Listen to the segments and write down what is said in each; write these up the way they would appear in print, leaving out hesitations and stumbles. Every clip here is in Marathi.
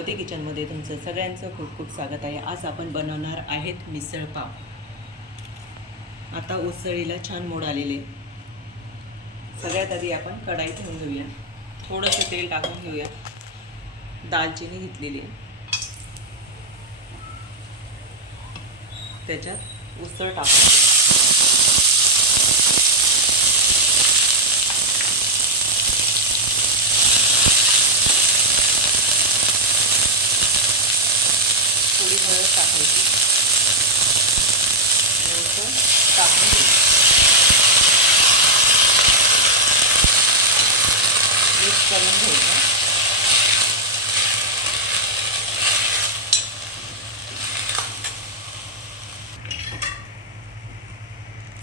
स्वागत आहे किचनमध्ये. तुमचं सगळ्यांचं खूप खूप स्वागत आहे. आज आपण बनवणार आहेत मिसळ पाव. आता उसळीला छान मोड आलेले. सगळ्यात आधी आपण कढाई ठेवून घेऊया. थोडंसं तेल टाकून घेऊया. दालचिनी घेतलेली आहे, त्याच्यात उसळ टाकून घेऊया. थोडी हळद टाकायची आणि उसळ टाकून घ्यायची. मिक्स करून घ्यायचं.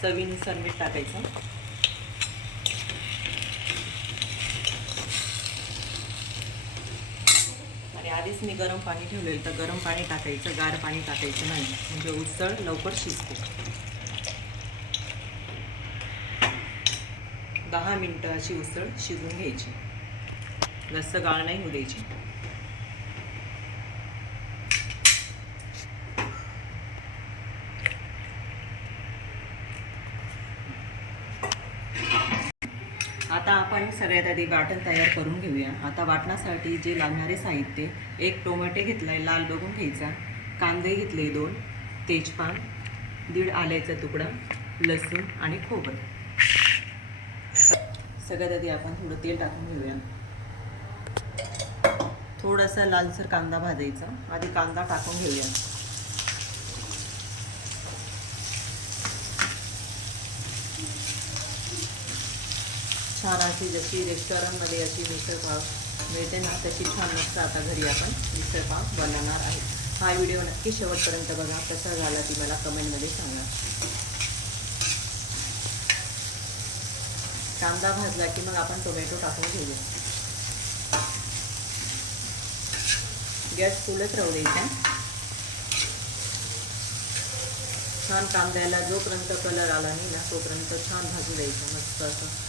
चवीनुसार मीठ टाकायचं. आणि आधीच मी गरम पाणी ठेवलेलं, तर गरम पाणी टाकायचं, गार पाणी टाकायचं नाही, म्हणजे उसळ लवकर शिजते. 10 मिनटं अशी उसळ शिजून घ्यायची, जास्त गाळ नाही होऊ द्यायची. आता आपण सगळ्यात आधी वाटण तयार करून घेऊया. आता वाटणासाठी जे लागणारे साहित्य: 1 टोमॅटो घेतलाय, लाल बघून घ्यायचा. कांदे घेतले 2, तेजपान, 1.5 आल्याचा तुकडा, लसूण आणि खोबरं. सगळ्यात आधी आपण थोडं तेल टाकून घेऊया. थोडासा लालसर कांदा भाजायचा. आधी कांदा टाकून घेऊया. छान अशी जशी रेस्टॉरंटमध्ये अशी मिसळपाव मिळते ना, तशी छान मस्त आता घरी आपण मिसळपाव बनवणार आहे. हा व्हिडिओ नक्की शेवटपर्यंत बघा. कसा झाला ती मला कमेंटमध्ये सांगा. कांदा भाजला की मग आपण टोमॅटो टाकून घेऊया. गॅस फुलच राहू द्यायचा. छान कांद्याला जोपर्यंत कलर आला नाही ना, तोपर्यंत छान भाजू द्यायचा मस्त असं.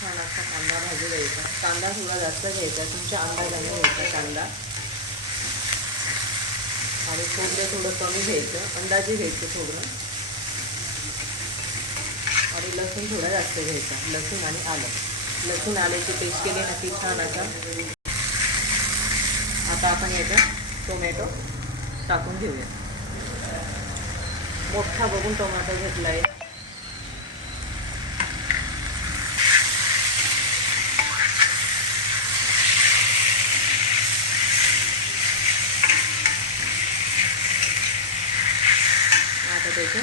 छान असा कांदा भाजू द्यायचा. कांदा थोडा जास्त घ्यायचा, तुमच्या अंदाजाने घ्यायचा कांदा. आणि खोबरं थोडं कमी घ्यायचं, अंदाजे घ्यायचं खोबरं. आणि लसूण थोडा जास्त घ्यायचा. लसूण आणि आलं, लसूण आल्याची पेस्ट केली ना ती छान असा. आता आपण याच्यात टोमॅटो टाकून घेऊया. मोठा बघून टोमॅटो घेतला आहे. आता त्याचं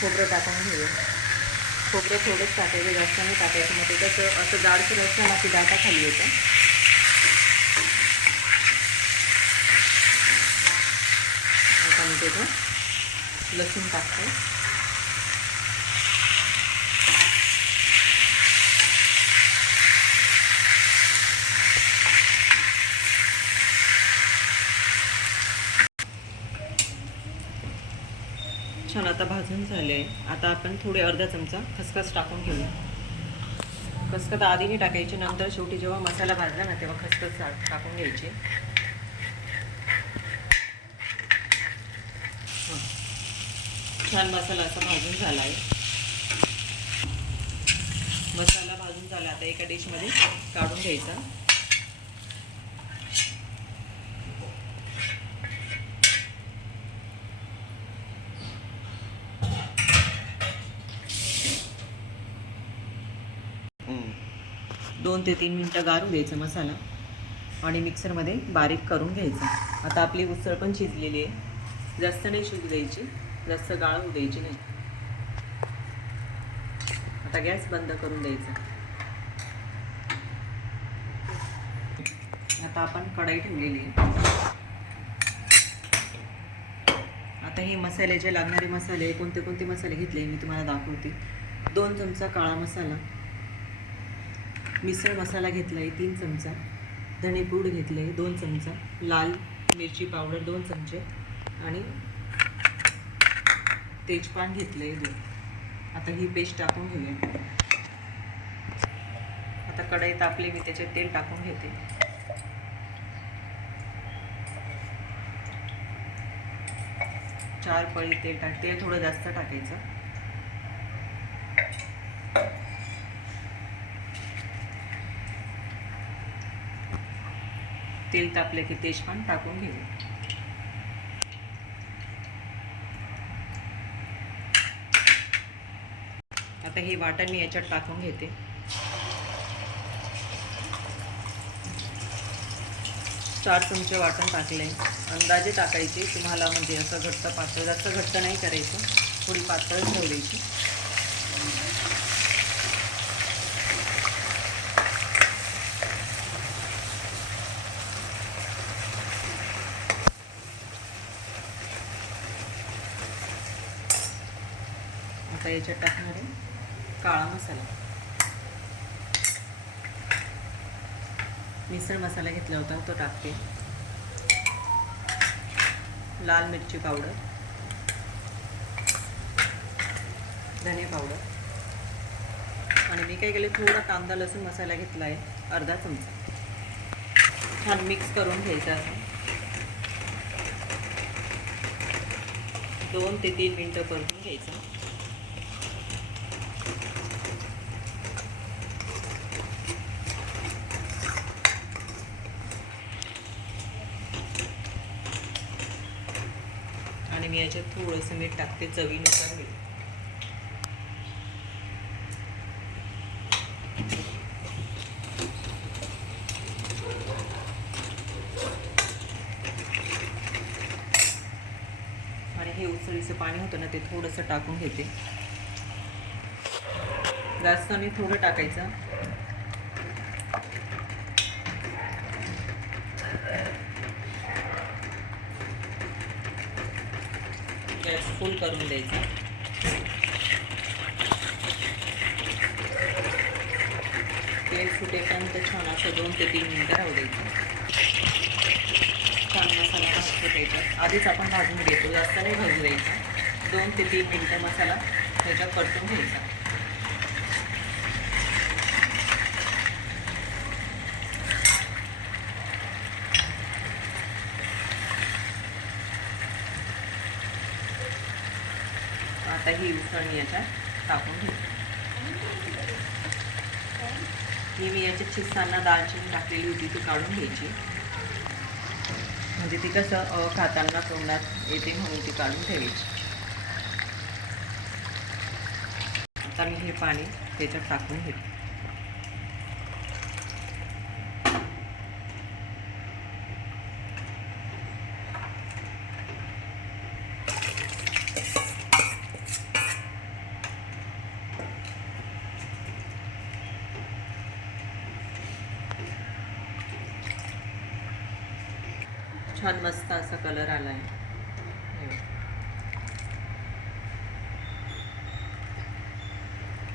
खोबरं टाकून घेऊया. खोबरं थोडंच टाकायचं, जास्त नाही टाकायचं. मग ते कसं असं जाडसर असतं ना की दाटा खाली येतं. आता मी त्याचं लसूण टाकतो. छान आता भाजून झाले. आता आपण थोडे अर्धा चमचा खसखस टाकून घेऊया. खसखस आधी नाही टाकायची, नंतर शेवटी जेव्हा मसाला भाजला ना तेव्हा खसखस टाकून घ्यायची. छान मसाला असा भाजून झाला आहे. मसाला भाजून झाला. आता एका डिशमध्ये काढून घ्यायचा. दोन ते 3 मिनटं गारू द्यायचा मसाला आणि मिक्सरमध्ये बारीक करून घ्यायचा. आता आपली उसळ पण शिजलेली आहे. जास्त नाही शिजू द्यायची, जास्त गाळ होऊ द्यायची नाही. आता गॅस बंद करून द्यायचा. आता आपण कढई ठेवलेली आहे. आता हे मसाल्याचे लागणारे मसाले कोणते कोणते मसाले घेतले मी तुम्हाला दाखवते. 2 चमचा काळा मसाला, मिसळ मसाला घेतला आहे 3 चमचा, धणेपूड घेतले 2 चमचा, लाल मिरची पावडर 2 चमचे आणि तेजपान घेतले 2. आता ही पेस्ट टाकून घेऊया. आता कढई तापली, मी त्याच्यात तेल टाकून घेते. चार पळी तेल टाकते, थोडं जास्त टाकायचं. तेल तापले की तेजपान टाकून घेऊ. आता हे वाटण मी याच्यात टाकून घेते. चार चमचे वाटण टाकले. अंदाजे टाकायचे तुम्हाला, म्हणजे असं घट्ट पातळ, जास्त घट्ट नाही करायचं, थोडी पातळ ठेवायची. आता याच्यात टाकणार आहे काळा मसाला. मिसळ मसाला घेतला होता तो टाकते. लाल मिरची पावडर, धने पावडर आणि मी काय केले, थोडा कांदा लसूण मसाला घेतला आहे अर्धा चमचा. छान मिक्स करून घ्यायचं असं. 2 ते 3 मिनटं परतून घ्यायचं. आणि मी याच्यात थोडंसं मीठ टाकते, चवीनुसार मीठ. आणि हे उसळीचं पाणी होतं ना, ते थोडंसं टाकून घेते. जास्त नाही, थोडं टाकायचं. गॅस फुल करून द्यायचा. तेल सुटेपर्यंत छान असं 2 ते 3 मिनटं राहू द्यायचं. छान मसाला भाजतो त्याच्यात. आधीच आपण भाजून घेतो, जास्त नाही भाजू द्यायचा. 2 ते 3 मिनटं मसाला त्याच्यात परतून घ्यायचा. आता ही उसळ याच्यात टाकून घेते. मी याच्यात शिजताना दालचिनी टाकलेली होती, ती काढून घ्यायची. म्हणजे ती कसं खाताना तोंडात येते म्हणून ती काढून ठेवायची. आता मी हे पाणी त्याच्यात टाकून घेते. छान मस्त असा कलर आला आहे.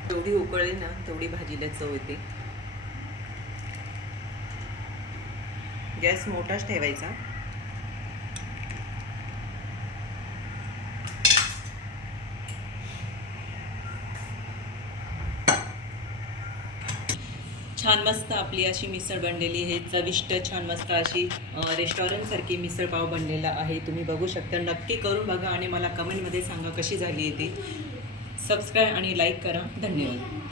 जेवढी उकळली ना तेवढी भाजीला चव येते. गॅस मोठाच ठेवायचा. छान मस्त आपली अशी मिसळ बनलेली आहे. चविष्ट छान मस्त अशी रेस्टॉरंटसारखी मिसळ पाव बनलेला आहे. तुम्ही बघू शकता. नक्की करून बघा आणि मला कमेंटमध्ये सांगा कशी झाली आहे ती. सबस्क्राईब आणि लाईक करा. धन्यवाद.